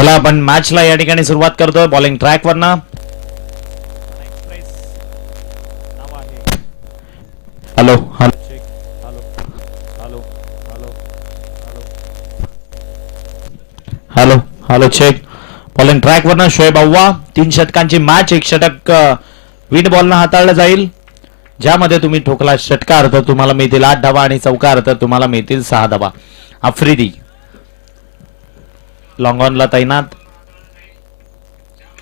चला आपण मॅचला या ठिकाणी सुरुवात करतोय. बॉलिंग ट्रॅक वरना hello hello hello check. Bowling track वरना शोएब अव्वा. 3 षटकांची मॅच. 1 षटक विड बॉलनं हाताळलं जाईल. ज्यामध्ये तुम्ही ठोकला षटकार तर तुम्हाला मिळतील 8 धावा आणि चौकार तर तुम्हाला मिळतील 6 धावा. आफ्रिदी लॉंग ऑनला तैनात.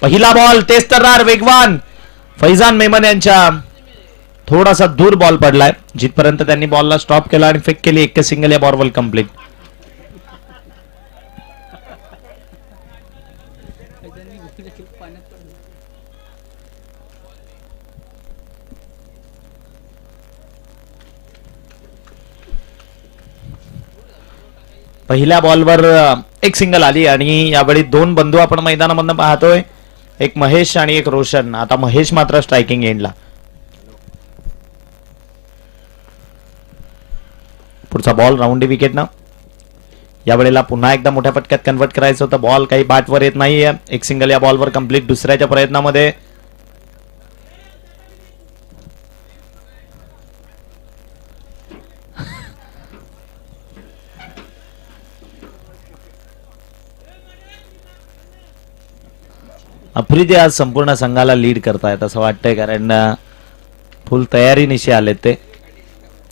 पहिला बॉल तेच तर वेगवान फैजान मेमन यांच्या थोडासा दूर बॉल पडलाय. जिथपर्यंत त्यांनी बॉलला स्टॉप केला आणि फेक केली. 1 सिंगल या बॉलवर कंप्लीट. पहिल्या बॉलवर 1 सिंगल आली आणि यावेळी 2 बंधू आपण मैदानामधून पाहतोय. एक महेश आणि एक रोशन. आता महेश मात्र स्ट्रायकिंग एंडला. पुढचा बॉल राऊंडी विकेट ना. यावेळेला पुन्हा एकदा मोठ्या फटक्यात कन्वर्ट करायचं होतं. बॉल काही बॅटवर येत नाहीये. 1 सिंगल या बॉलवर कंप्लीट. दुसऱ्याच्या प्रयत्नामध्ये आफ्रिदी आज संपूर्ण संघाला लीड करतायत असं वाटतंय. कारण फुल तयारीनिशी आलेत ते.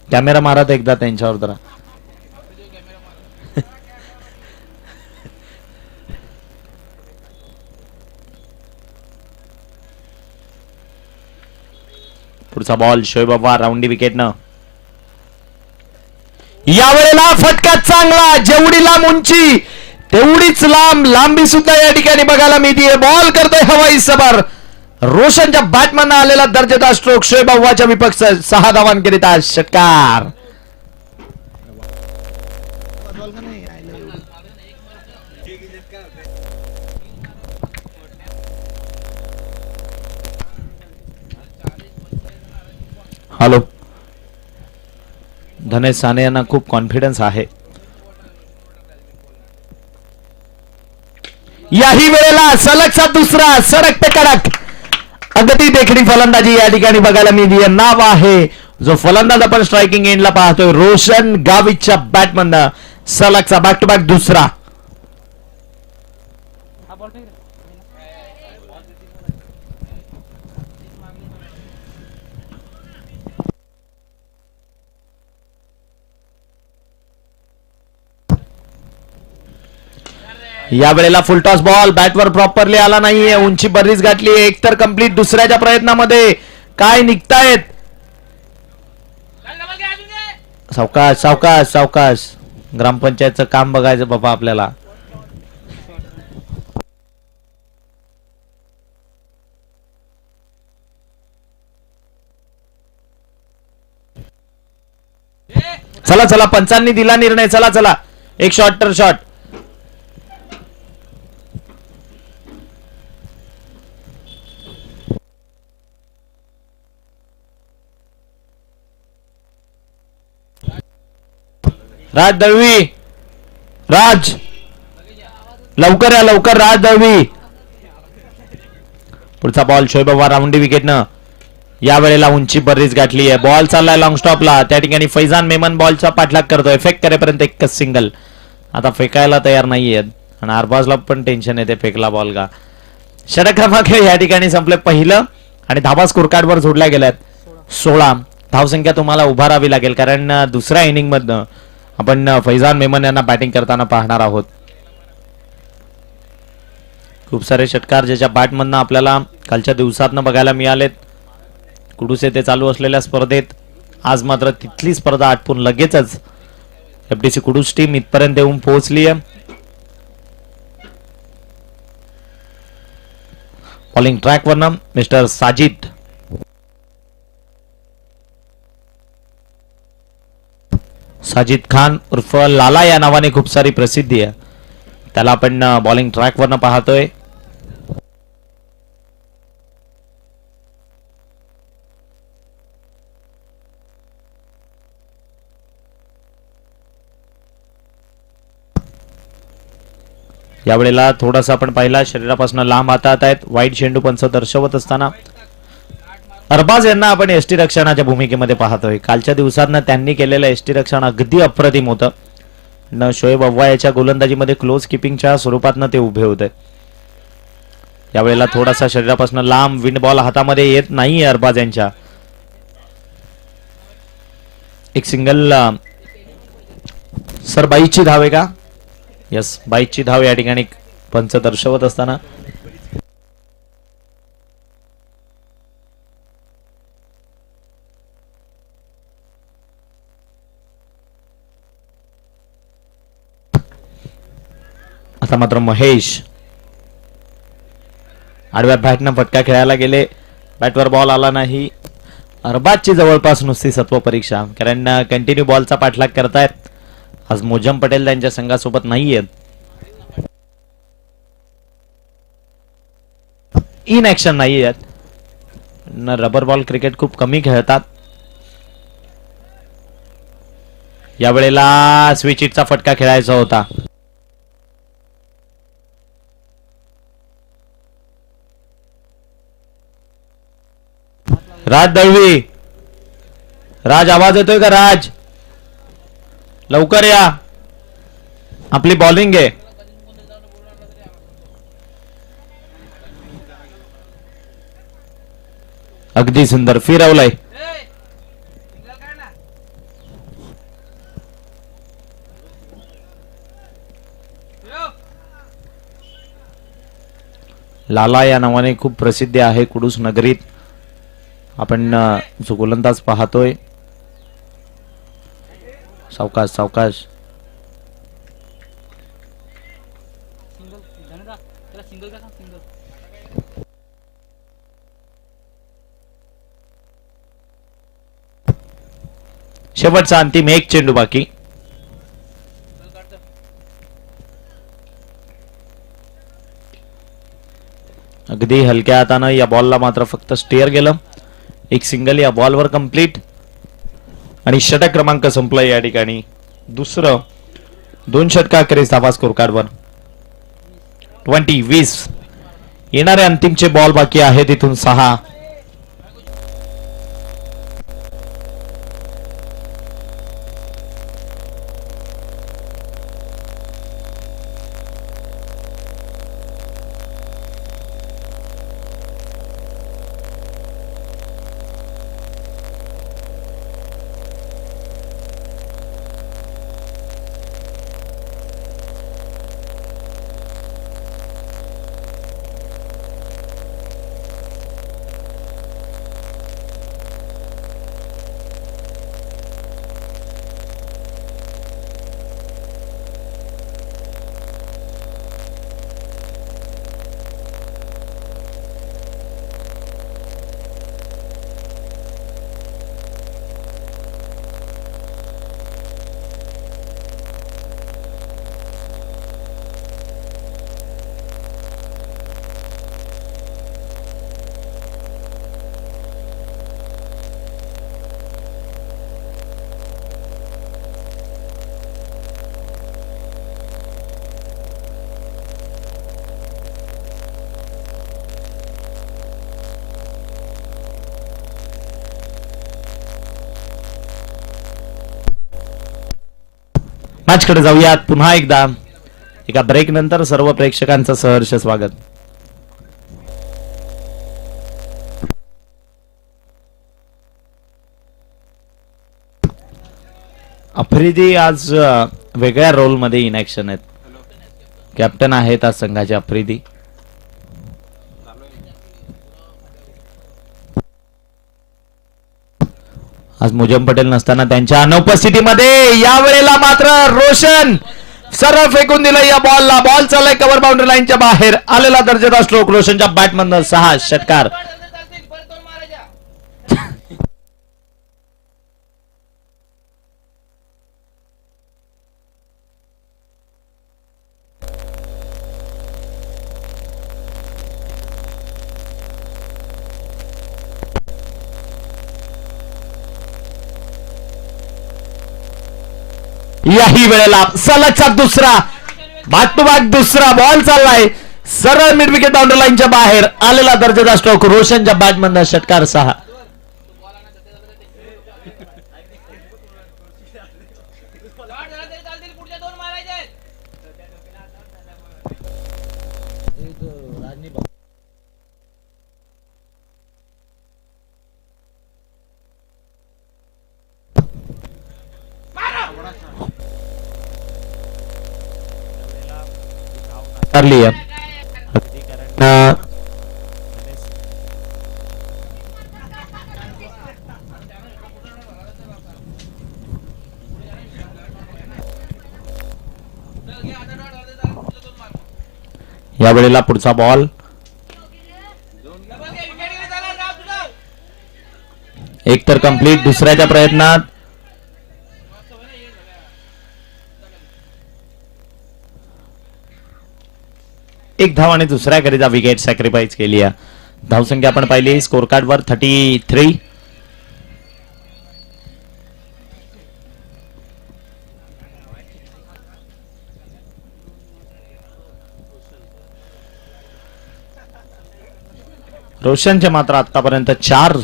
कॅमेरा मारत एकदा त्यांच्यावर जरा. पुढचा बॉल शोएब अव्वा राऊंडी विकेटनं. यावेळेला फटका चांगला. जेवढी लांब उंची तेवढीच लांबी सुद्धा या ठिकाणी बघायला मिळते. बॉल करतोय हवाई सबर. रोशनच्या बॅटमॅन आलेला दर्जेदार स्ट्रोक. शोएब अव्वाच्या विपक्ष 6 धावांकरिता षटकार. हॅलो धनेश साने यांना खूप कॉन्फिडन्स आहे. याही वेळेला सलगचा दुसरा सडक पे कडक अगदी देखणी फलंदाजी या ठिकाणी बघायला मिळते. नाव आहे जो फलंदाज आपण स्ट्रायकिंग एंडला पाहतोय रोशन गावितच्या बॅटमन. सलगचा बॅक टू बॅक दुसरा. या वेळेला फुलटॉस बॉल बॅटवर प्रॉपरली आला नाहीये. उंची बरीच गाठली. एक तर कंप्लीट. दुसऱ्याच्या प्रयत्नामध्ये काय निघतायत. सावकाश सावकाश सावकाश. ग्रामपंचायतचं काम बघायचं बाबा आपल्याला. चला चला पंचांनी दिला निर्णय. चला चला एक शॉर्ट तर शॉट. राज दळवी. राज लवकर या लवकर. राज दळवी. पुढचा बॉल शोएब अव्वा राऊंडी विकेटनं. या वेळेला उंची बरीच गाठली आहे. बॉल चाललाय लॉंग स्टॉपला. त्या ठिकाणी फैजान मेमन बॉलचा पाठलाग करतोय. फेक करेपर्यंत 1 सिंगल. आता फेकायला तयार नाहीये आणि अरबाजला पण टेन्शन येते फेकला बॉल का. षटक क्रमांक या ठिकाणी संपले पहिलं आणि धाबा स्कोर कार्ड वर जोडल्या गेल्यात 16. धावसंख्या तुम्हाला उभारावी लागेल कारण दुसऱ्या इनिंग मधनं आपण फैजान मेमन यांना बॅटिंग करताना पाहणार आहोत. खूप सारे षटकार ज्याच्या बॅटमधनं आपल्याला कालच्या दिवसातनं बघायला मिळालेत. कुडूस येथे चालू असलेल्या स्पर्धेत आज मात्र तिथली स्पर्धा आटपून लगेचच एफडीसी कुडूस टीम इथपर्यंत येऊन पोहोचली आहे. बॉलिंग ट्रॅक वरनं मिस्टर साजिद. साजिद खान उर्फ लाला या नावाने खूप सारी प्रसिद्धी आहे. त्याला आपण बॉलिंग ट्रॅक वरनं पाहतोय. यावेळेला थोडासा आपण पाहिला शरीरापासून लांब हातात आहेत. वाईट चेंडू पंच दर्शवत असताना अरबाज यांना आपण एसटी रक्षणाच्या भूमिकेमध्ये पाहतोय. कालच्या दिवसात त्यांनी केलेलं एसटी रक्षण अगदी अप्रतिम होतं. न शोएब अव्वा याच्या गोलंदाजीमध्ये क्लोज किपिंगच्या स्वरूपातनं ते उभे होते. यावेळेला थोडासा शरीरापासून लांब विंड बॉल हातामध्ये येत नाही अरबाज यांच्या. एक सिंगल. सर 22ची धाव आहे का? यस, 22ची धाव या ठिकाणी पंच दर्शवत असताना आता मात्र महेश आडव्या बॅटनं फटका खेळायला गेले. बॅटवर बॉल आला नाही. अरबाजची जवळपास नुसती सत्व परीक्षा, कारण कंटिन्यू बॉलचा पाठलाग करतायत. आज मोजम पटेल त्यांच्या संघासोबत नाहीयेत. इन ऍक्शन नाहीयेत. रबर बॉल क्रिकेट खूप कमी खेळतात. यावेळेला स्विच हिटचा फटका खेळायचा होता. राज दळवी. राज, आवाज येतोय का? राज, लवकर या, आपली बॉलिंग आहे. अगदी सुंदर फिरवलंय. लाला या नावाने खूप प्रसिद्धी आहे कुडूस नगरीत. आपण जो गोलंदाज पाहतोय, सावकाश सावकाश. शेवटचा अंतिम एक चेंडू बाकी. अगदी हलक्या हातानं या बॉलला मात्र फक्त स्टेअर गेलं. एक सिंगल या बॉलवर कंप्लीट आणि षटक क्रमांक संपला या ठिकाणी. दुसरं 2 षटकाखेरीज धावा स्कोर कार्डवर 20 येणारे अंतिमचे बॉल बाकी आहे. तिथून 6. मॅचकडे जाऊयात पुन्हा एकदा. एका ब्रेक नंतर सर्व प्रेक्षकांचं सहर्ष स्वागत. आफ्रिदी आज वेगळ्या रोल मध्ये इन ऍक्शन आहेत. कॅप्टन आहेत आज संघाचे आफ्रिदी. आज मुजम पटेल नसताना त्यांच्या अनुपस्थितीमध्ये यावेळेला मात्र रोशन सरळ फेकून दिलं या बॉलला. बॉल चाललाय कव्हर बाउंड्री लाईनच्या बाहेर. आलेला दर्जेदार स्ट्रोक रोशनच्या बॅटमधनं 6 षटकार. याही वेळेला सलगचा दुसरा बॅक टू बॅक दुसरा बॉल चाललाय सरळ मिड विकेट बाउंड्री लाईनच्या बाहेर आलेला दर्जेचा स्ट्रोक रोशनच्या बॅट मधनं षटकार 6. करली है या वेळेला पुढचा बॉल एक तर कंप्लीट दुसऱ्याच्या प्रयत्नात एक धाव आणि दुसऱ्याकरिता विकेट सॅक्रिफाईस केली आहे. धावसंख्या आपण पाहिली स्कोर कार्ड वर 33. रोशनचे मात्र आतापर्यंत 4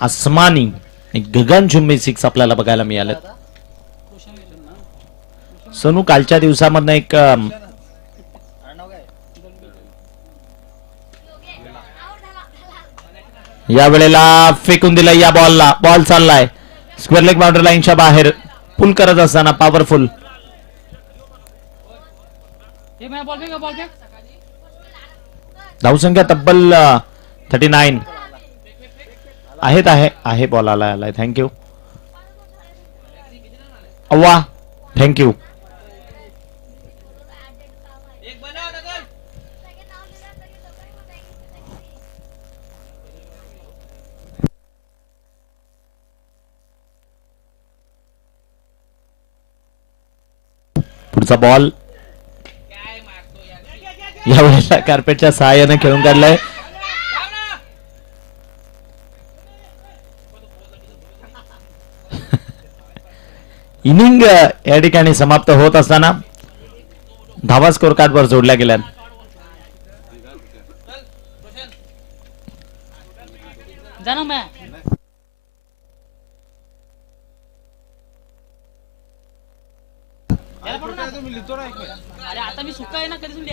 आसमानी गगनचुंबी 6 आपल्याला बघायला मिळाले. सोनू कालच्या दिवसामधनं एक या वेळेला फेकून दिला या बॉलला. बॉल चाललाय स्क्वेअर लेग बाउंड्री लाईनच्या बाहेर पुल करत असताना पॉवरफुल. धावसंख्या तब्बल 39 आहे बॉल आलाय. Thank you Awwa thank you. पुढचा बॉल यावेळेला कार्पेटच्या सहाय्याने खेळून काढलाय. इनिंग या ठिकाणी समाप्त होत असताना धावा स्कोर कार्ड वर जोडल्या गेल्या. अरे आता मी सुका आहे ना कधी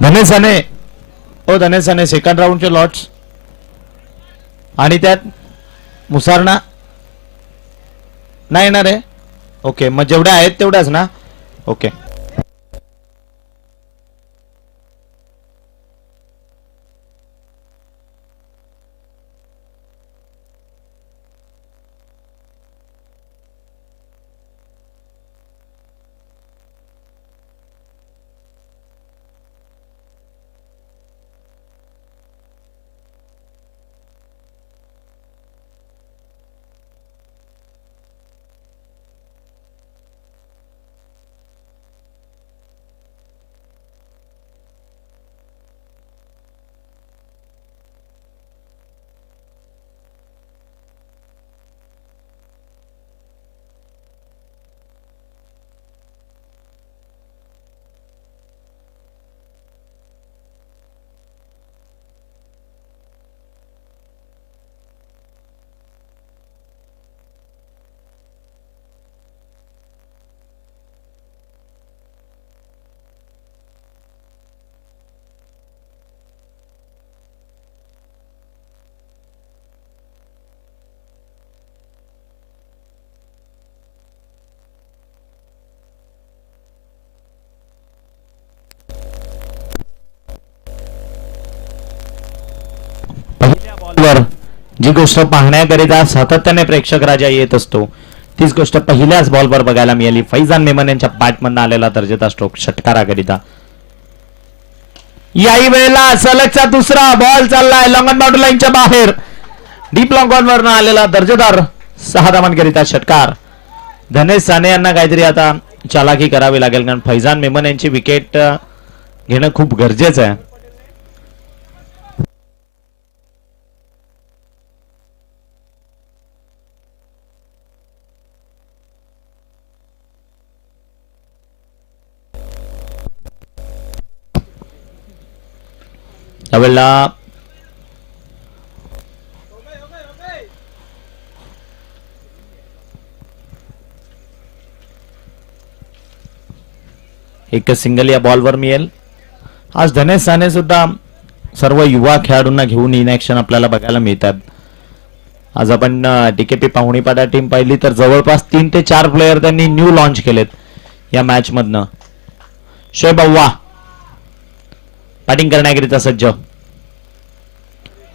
धनेश साने ओ धनेश साने सेकंड राऊंडचे लॉट्स आणि त्यात मुसारणा नाही येणार आहे. ओके मग जेवढ्या आहेत तेवढ्याच ना. ओके बॉलवर जी गोष्ट पाहण्याकरिता सातत्याने प्रेक्षक राजा येत असतो तीच गोष्ट पहिल्याच बॉलवर बघायला मिळाली. फैजान मेमन यांच्या बॅटमधून आलेला दर्जेदार स्ट्रोक षटकाराकरिता. याही वेळेला सलगचा दुसरा बॉल चाललाय लॉंग ऑन बाउंड्री लाईनच्या बाहेर. डीप लॉंग ऑन वरनं आलेला दर्जेदार 6 धावांकरिता षटकार. धनेश साने यांना काहीतरी आता चालाकी करावी लागेल कारण फैजान मेमन यांची विकेट घेणं खूप गरजेचं आहे. त्यावेळेला एक सिंगल या बॉलवर मिळेल. आज धनेश साने सुद्धा सर्व युवा खेळाडूंना घेऊन इन ऍक्शन आपल्याला बघायला मिळतात. आज आपण डीकेपी पाहुणीपाडा टीम पाहिली तर जवळपास 3 ते 4 प्लेयर त्यांनी न्यू लॉन्च केलेत या मॅच मधनं. शोएब अव्वा बॅटिंग करण्याकरिता सज्ज.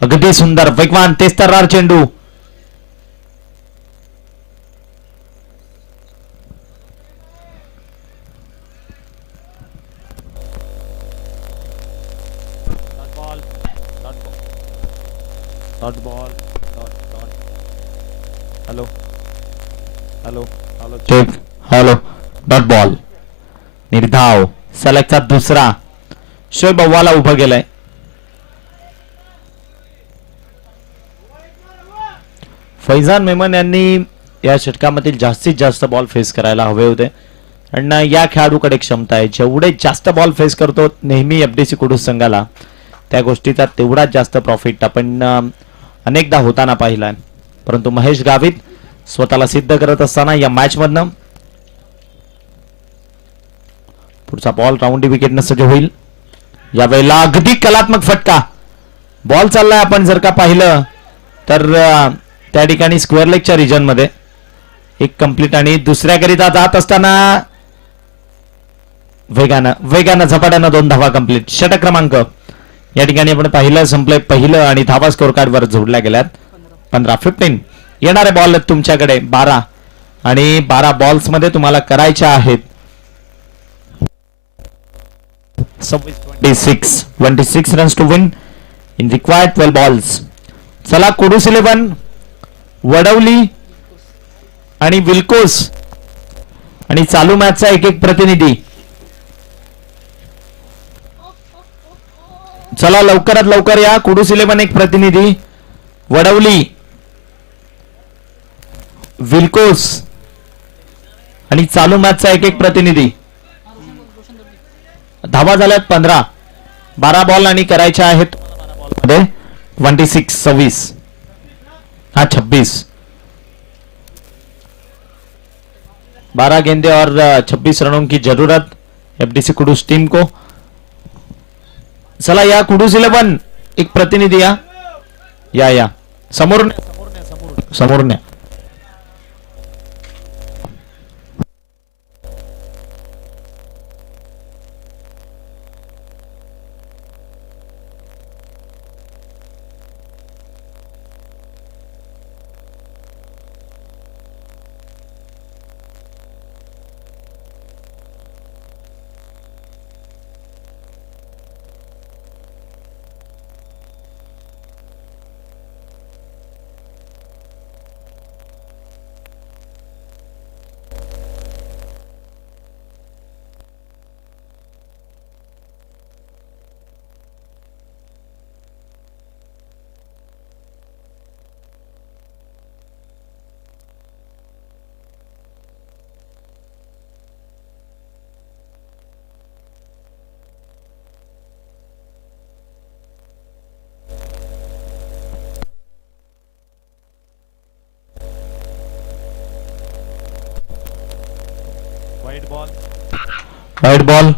अगदी सुंदर वेगवान तेस्तरार चेंडू. Hello hello hello check hello dot ball. निर्धाव सलगचा दुसरा. शोएब अव्वाला उभं गेलाय. फैजान मेमन यांनी या षटकामधील जास्तीत जास्त बॉल फेस करायला हवे होते आणि या खेळाडूकडे क्षमता आहे. जेवढे जास्त बॉल फेस करतो नेहमी एफडीसी कुडूस संघाला त्या गोष्टीचा तेवढाच जास्त प्रॉफिट आपण अनेकदा होताना पाहिलाय. परंतु महेश गावित स्वतःला सिद्ध करत असताना या मॅच मधनं पुढचा बॉल राऊंडी विकेट सज्ज होईल. यावेळेला अगदी कलात्मक फटका बॉल चाललाय. आपण जर का पाहिलं तर त्या ठिकाणी स्क्वेअर लेगच्या रिजन मध्ये एक कंप्लीट आणि दुसऱ्याकरिता जात असताना वेगानं झपाट्यानं 2 धावा कंप्लीट. षटक क्रमांक या ठिकाणी आपण पाहिलं संपलंय पहिलं आणि धावा स्कोर कार्ड वर जोडल्या गेल्यात 15-15. येणारे बॉल तुमच्याकडे 12 आणि 12 बॉल्स मध्ये तुम्हाला करायच्या आहेत 26 runs to win in required 12 balls. चला कुडूस 11 वडवली आणि विल्कोस आणि चालू मॅचचा एक प्रतिनिधी. चला लवकरात लवकर या. कुडूस 11 एक प्रतिनिधी, वडवली, विल्कोस आणि चालू मॅचचा एक प्रतिनिधी. धावा झाल्यात 15. 12 बॉल आणि करायच्या आहेत 26 हाँ 26. 12 गेंदे और 26 रनों की जरूरत एफडीसी कुडूस टीम को. चला या कुडूसीला पण एक प्रतिनिधी या समोर समोर न्या. वाईट बॉल.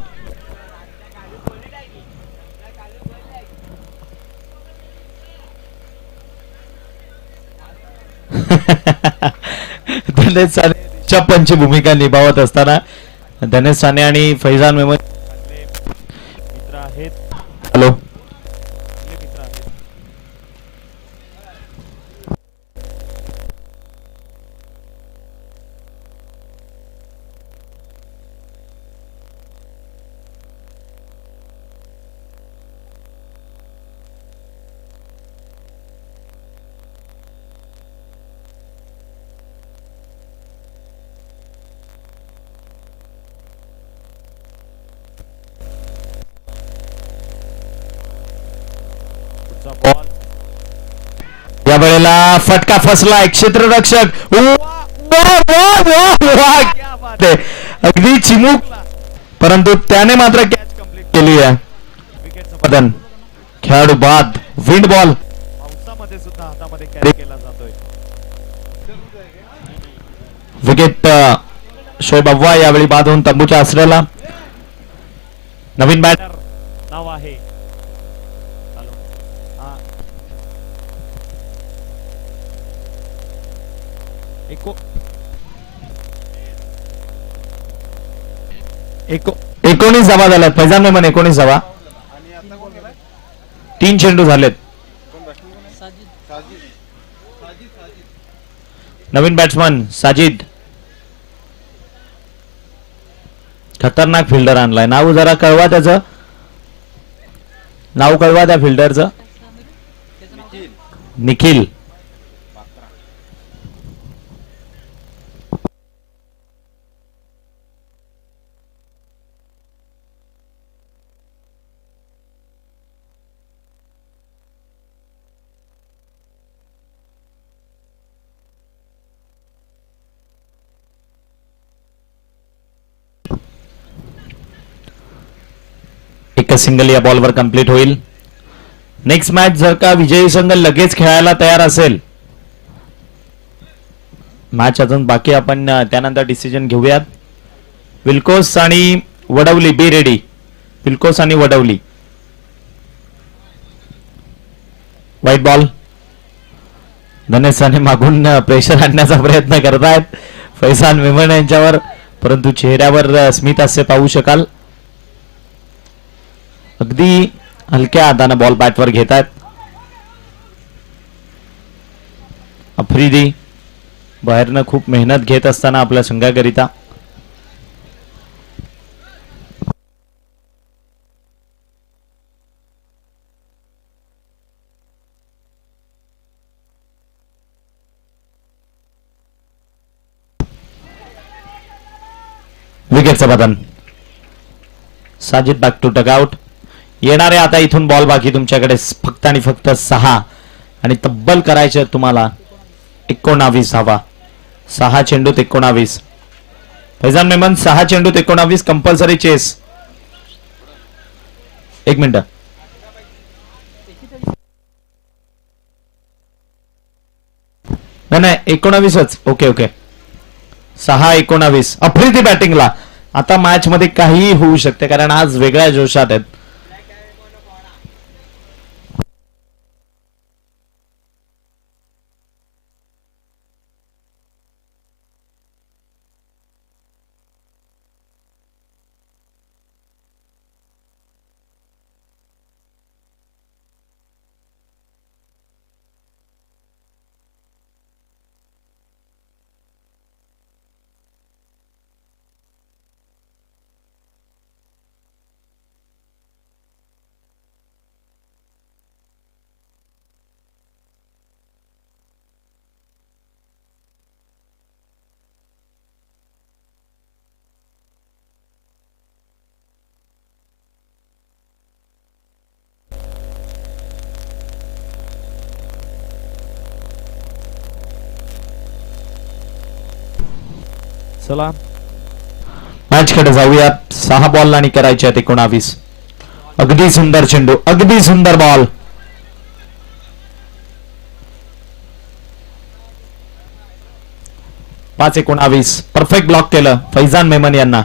धनेश सानेच्या पंची भूमिका निभावत असताना धनेश साने आणि फैजान मेमन मित्र आहेत. हॅलो या वेळेला फटका फसला. क्षेत्ररक्षक अगदी चिमूक परंतु त्याने मात्र कॅच कंप्लीट केली आहे. विकेटचं खेळाडू बाद. विंड बॉल पावसामध्ये सुद्धा हातामध्ये कॅरी केला जातोय. विकेट शोएब अव्वा यावेळी बाद होऊन तंबूच्या आश्रयाला. नवीन बॅटर नाव आहे एकोणीस धावा झाल्यात. फैजान मेमन 19 धावा. 3 चेंडू झालेत. नवीन बॅट्समन साजिद. खतरनाक फिल्डर आणलाय. नाव जरा कळवा त्याचं. नाव कळवा त्या फिल्डरचं. निखिल. एक सिंगल या बॉलवर कंप्लीट होईल. नेक्स्ट मॅच जर का विजयी संघ लगेच खेळायला तयार असेल, मॅच अजून बाकी, आपण त्यानंतर डिसिजन घेऊयात. विल्कोस आणि वडवली बी रेडी. विल्कोस आणि वडवली. White ball. धनेश साने मागून प्रेशर आणण्याचा प्रयत्न करतायत फैजान मेमन यांच्यावर, परंतु चेहऱ्यावर स्मित हास्य पाहू शकाल. अगदी हलक्या हाताने बॉल बॅटवर घेत आहेत. आफ्रिदी बाहेरनं खूप मेहनत घेत असताना आपल्या संघाकरिता. विकेटचं बदन. Sajid back to dugout. येणारे आता इथून बॉल बाकी तुमच्याकडे फक्त आणि फक्त 6 आणि तब्बल करायचे तुम्हाला 19 धावा. 6 चेंडूत 19. फैजान मेमन 6 चेंडूत 19 कंपल्सरी चेस. 1 मिनिट. नाही 19च. Okay okay. 6-19. आफ्रिदी बॅटिंगला. आता मॅच मध्ये काहीही होऊ शकते कारण आज वेगळ्या जोशात आहेत. चला मॅच कडे जाऊयात. 6 बॉल आणि करायचे आहेत 19. अगदी सुंदर चेंडू, अगदी सुंदर बॉल. पाच 19 परफेक्ट ब्लॉक केलं फैजान मेमन यांना.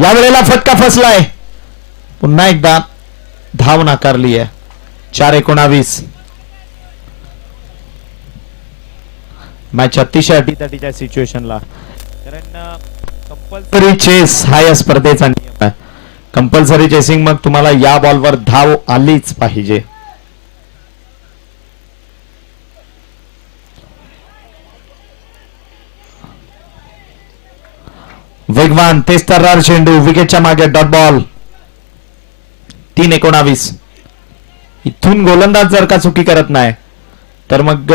या वेळेला फटका फसलाय. पुन्हा एकदा धाव नाकारली आहे. 4-19. मॅच अतिशय अटीतटीच्या सिच्युएशनला, कारण कंपल्सरी चेस हा या स्पर्धेचा नियम आहे. कंपल्सरी चेसिंग मग तुम्हाला या बॉलवर धाव आलीच पाहिजे. वेगवान तेज तर्रार चेंडू विकेटच्या मागे डॉट बॉल. 3-19. इथून गोलंदाज जर का चुकी करत नाही तर मग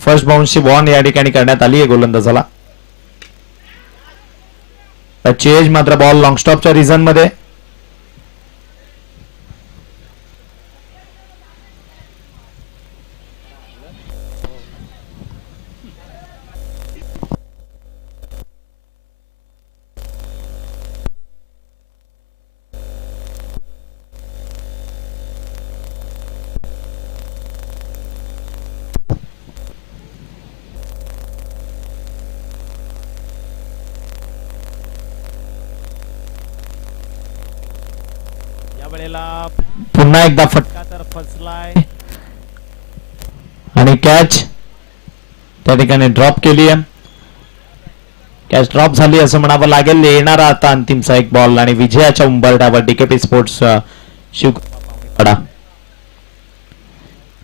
फर्स्ट बाउन्सची बॉन या ठिकाणी करण्यात आली आहे गोलंदाजाला. चेज मात्र बॉल लॉंग स्टॉपच्या रिझन मध्ये. या वेळेला पुन्हा एकदा फटका तर फसलाय. आणि कॅच त्या ठिकाणी ड्रॉप केली आहे. कॅच ड्रॉप झाली असं म्हणावं लागेल. येणारा आता अंतिमचा एक बॉल आणि विजयाच्या उंबरठ्यावर डीकेपी स्पोर्ट्स शिवकृपा.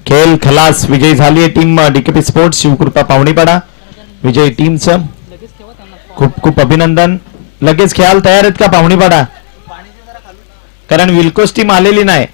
खेळ खलास विजयी झाली आहे टीम डीकेपी स्पोर्ट्स शिवकृपा पावणीपाडा. विजयी टीमचं लगेच ठेवा त्यांना. खूप खूप अभिनंदन. लगेच खेळायला तयार आहेत का पावणीपाडा? कारण विल्कोस टीम आलेली नाही.